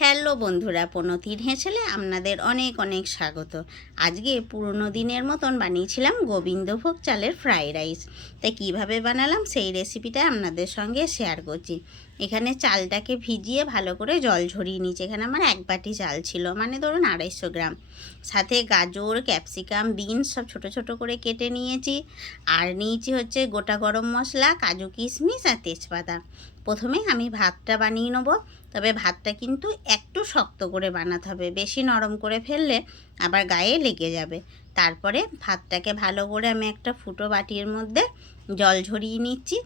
Hello বন্ধুরা, প্রণতির হেঁচেলে আপনাদের অনেক অনেক স্বাগত। আজকে পুরনো দিনের মতন বানিয়েছিলাম গোবিন্দভোগ চালের ফ্রাইড রাইস। তাই কীভাবে বানালাম সেই রেসিপিটা আপনাদের সঙ্গে শেয়ার করছি। এখানে চালটাকে ভিজিয়ে ভালো করে জল ঝরিয়ে নিয়েছি। এখানে আমার 1 বাটি চাল ছিল, মানে ধরুন 250 গ্রাম। সাথে গাজর, ক্যাপসিকাম, বিনস সব ছোটো ছোটো করে কেটে নিয়েছি। আর নিয়েছি হচ্ছে গোটা গরম মশলা, কাজু কিশমিশ আর তেজপাতা। প্রথমে আমি ভাতটা বানিয়ে নেবো। তবে ভাতটা কিন্তু একটু শক্ত করে বানাতে হবে, বেশি নরম করে ফেললে আবার গায়ে লেগে যাবে। তারপরে ভাতটাকে ভালো করে আমি একটা ফুটো বাটির মধ্যে জল ঝরিয়ে নিচ্ছি।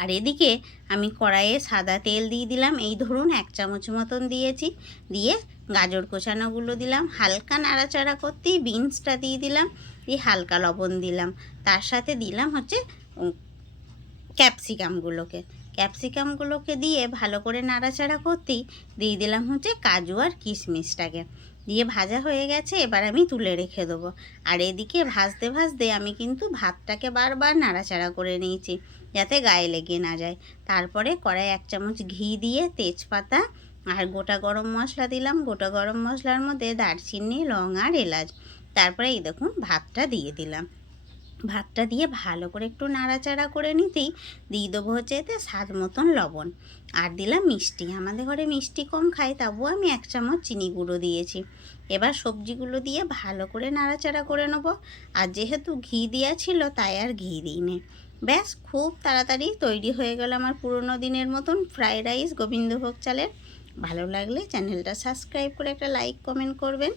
আর এদিকে আমি কড়াইয়ে সাদা তেল দিয়ে দিলাম, এই ধরুন 1 চামচ মতন দিয়েছি। দিয়ে গাজর কোচানোগুলো দিলাম, হালকা নাড়াচাড়া করতেই বিনসটা দিয়ে দিলাম, দিয়ে হালকা লবণ দিলাম। তার সাথে দিলাম হচ্ছে ক্যাপসিকামগুলোকে দিয়ে ভালো করে নাড়াচাড়া করতেই দিয়ে দিলাম হচ্ছে কাজু আর কিশমিশটাকে। দিয়ে ভাজা হয়ে গেছে, এবার আমি তুলে রেখে দেবো। আর এদিকে ভাজতে ভাজতে আমি কিন্তু ভাতটাকে বারবার নাড়াচাড়া করে নিয়েছি, যাতে গায়ে লেগে না যায়। তারপরে কড়াই 1 চামচ ঘি দিয়ে তেজপাতা আর গোটা গরম মশলা দিলাম। গোটা গরম মশলার মধ্যে দারচিনি, লং আর এলাচ। তারপরে এই দেখুন ভাতটা দিয়ে দিলাম। ভাতটা দিয়ে ভালো করে একটু নাড়াচাড়া করে নিতেই দিয়ে দেবো হচ্ছে এতে স্বাদ মতন লবণ। আর দিলাম মিষ্টি, আমাদের ঘরে মিষ্টি কম খায়, তবুও আমি 1 চামচ চিনি গুঁড়ো দিয়েছি। এবার সবজিগুলো দিয়ে ভালো করে নাড়াচাড়া করে নেবো। আর যেহেতু ঘি দেওয়া ছিল তাই আর ঘি দিইনি। ব্যাস, খুব তাড়াতাড়ি তৈরি হয়ে গেল আমার পুরনো দিনের মতন ফ্রাইড রাইস গোবিন্দভোগ চালের। ভালো লাগলে চ্যানেলটা সাবস্ক্রাইব করে একটা লাইক কমেন্ট করবেন।